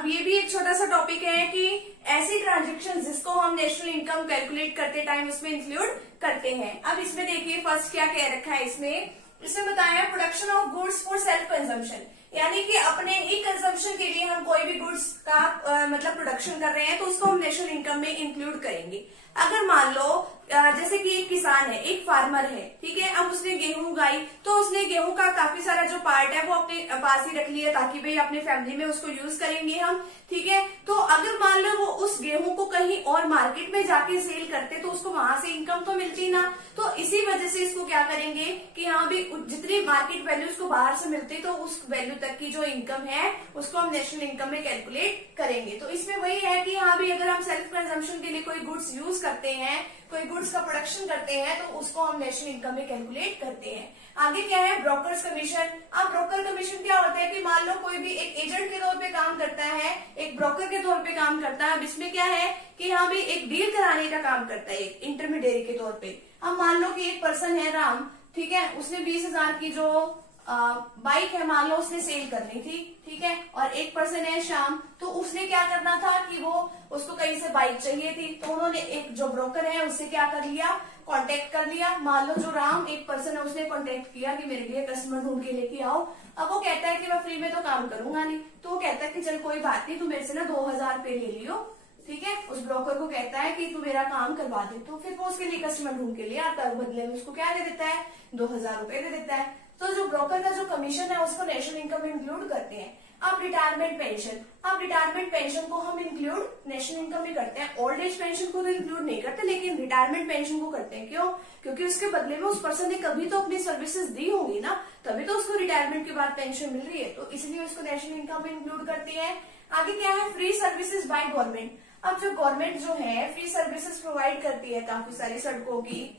अब ये भी एक छोटा सा टॉपिक है कि ऐसी ट्रांजेक्शन जिसको हम नेशनल इनकम कैलकुलेट करते टाइम उसमें इंक्लूड करते हैं। अब इसमें देखिए फर्स्ट क्या कह रखा है, इसमें बताया production of goods for self consumption, यानी कि अपने ही कंजम्पशन के लिए हम कोई भी गुड्स का मतलब प्रोडक्शन कर रहे हैं तो उसको हम नेशनल इनकम में इंक्लूड करेंगे। अगर मान लो जैसे कि एक किसान है, एक फार्मर है, ठीक है, अब उसने गेहूं उगाई तो उसने गेहूं का काफी सारा जो पार्ट है वो अपने पास ही रख लिया ताकि भाई अपने फैमिली में उसको यूज करेंगे हम, ठीक है। तो अगर मान लो वो उस गेहूं को कहीं और मार्केट में जाके सेल करते तो उसको वहां से इनकम तो मिलती ना, तो इसी वजह से इसको क्या करेंगे कि हाँ भी जितनी मार्केट वैल्यू उसको बाहर से मिलती तो उस वैल्यू तक की जो इनकम है उसको हम नेशनल इनकम में कैलकुलेट करेंगे। तो इसमें वही है कि हाँ भी अगर हम सेल्फ कंजम्पशन के लिए कोई गुड्स यूज करते हैं, कोई गुड्स का प्रोडक्शन करते हैं तो उसको हम नेशनल इनकम में कैलकुलेट करते हैं। आगे क्या है, ब्रोकर्स कमीशन। अब ब्रोकर कमीशन क्या होता है कि मान लो कोई भी एक एजेंट के तौर पे काम करता है, एक ब्रोकर के तौर पे काम करता है। अब इसमें क्या है कि हाँ भी एक डील कराने का काम करता है एक इंटरमीडिएरी के तौर पे। अब मान लो कि एक पर्सन है राम, ठीक है, उसने 20,000 की जो बाइक है मान लो उसने सेल करनी थी, ठीक है, और एक पर्सन है श्याम, तो उसने क्या करना था कि वो उसको कहीं से बाइक चाहिए थी तो उन्होंने एक जो ब्रोकर है उससे क्या कर लिया, कांटेक्ट कर लिया। मान लो जो राम एक पर्सन है उसने कांटेक्ट किया कि मेरे लिए कस्टमर ढूंढ के लेके आओ। अब वो कहता है कि मैं फ्री में तो काम करूंगा नहीं, तो वो कहता है कि चल कोई बात नहीं, तू मेरे से ना 2,000 रुपये ले लियो, ठीक है। उस ब्रोकर को कहता है कि तू मेरा काम करवा दे, तो फिर वो उसके लिए कस्टमर ढूंढ के लिए आता है, बदले में उसको क्या दे देता है, 2,000 रुपए दे देता है। तो जो ब्रोकर का जो कमीशन है उसको नेशनल इनकम में इंक्लूड करते हैं। अब रिटायरमेंट पेंशन, अब रिटायरमेंट पेंशन को हम इंक्लूड नेशनल इनकम में करते हैं। ओल्ड एज पेंशन को तो इंक्लूड नहीं करते, लेकिन रिटायरमेंट पेंशन को करते हैं। क्यों? क्योंकि उसके बदले में उस पर्सन ने कभी तो अपनी सर्विसेज दी होंगी ना, तभी तो उसको रिटायरमेंट के बाद पेंशन मिल रही है, तो इसलिए उसको नेशनल इनकम में इंक्लूड करती है। आगे क्या है, फ्री सर्विसेज बाय गवर्नमेंट। अब जो गवर्नमेंट जो है फ्री सर्विसेज प्रोवाइड करती है, काफी सारी सड़कों की,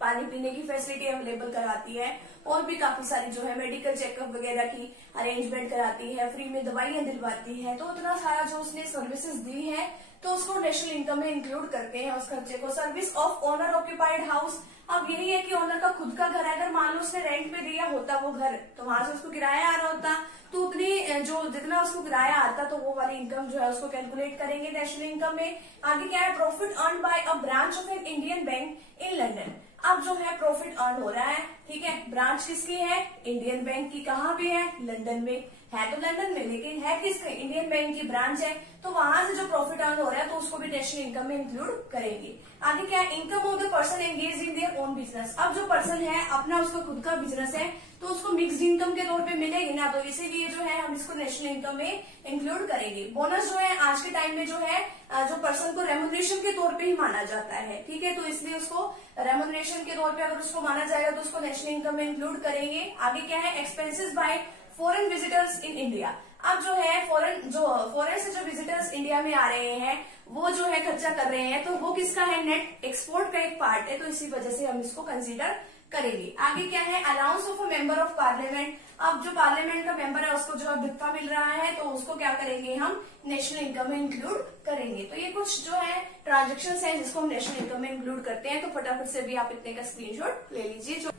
पानी पीने की फैसिलिटी अवेलेबल कराती है, और भी काफी सारी जो है मेडिकल चेकअप वगैरह की अरेंजमेंट कराती है, फ्री में दवाइयां दिलवाती है। तो इतना सारा जो उसने सर्विसेज दी है तो उसको नेशनल इनकम में इंक्लूड करते हैं उस खर्चे को। Service of owner occupied house, अब यही है कि ओनर का खुद का घर है, अगर मान लो उसने रेंट पे दिया होता वो घर, तो वहां से उसको किराया आ रहा होता, तो उतनी जो जितना उसको किराया आता तो वो वाली इनकम जो है उसको कैलकुलेट करेंगे नेशनल इनकम में। आगे क्या है, profit earn by a branch of an Indian bank in London. अब जो है प्रॉफिट अर्न हो रहा है, ठीक है, ब्रांच किसकी है, इंडियन बैंक की। कहाँ पे है, लंदन में है, तो लंदन में, लेकिन है किसके, इंडियन बैंक की ब्रांच है, तो वहां से जो प्रॉफिट अर्न हो रहा है तो उसको भी नेशनल इनकम में इंक्लूड करेंगे। आगे क्या है, income of the person engage in their own business. अब जो पर्सन है अपना उसका खुद का बिजनेस है तो उसको मिक्स्ड इनकम के तौर पे मिलेगी ना, तो इसीलिए जो है हम इसको नेशनल इनकम में इंक्लूड करेंगे। बोनस जो है आज के टाइम में जो है जो पर्सन को रेमुनरेशन के तौर पे ही माना जाता है, ठीक है, तो इसलिए उसको रेमुनरेशन के तौर पे अगर उसको माना जाएगा तो उसको नेशनल इनकम में इंक्लूड करेंगे। आगे क्या है, expenses bye foreign visitors in India. अब जो है फॉरेन से जो विजिटर्स इंडिया में आ रहे हैं वो जो है खर्चा कर रहे हैं, तो वो किसका है, नेट एक्सपोर्ट का एक पार्ट है, तो इसी वजह से हम इसको कंसीडर करेंगे। आगे क्या है, allowance of a member of parliament. अब जो पार्लियामेंट का मेंबर है उसको जो है भत्ता मिल रहा है तो उसको क्या करेंगे, हम नेशनल इनकम में इंक्लूड करेंगे। तो ये कुछ जो है ट्रांजेक्शन है जिसको हम नेशनल इनकम में इंक्लूड करते हैं। तो फटाफट से भी आप इतने का स्क्रीनशॉट ले लीजिए। जो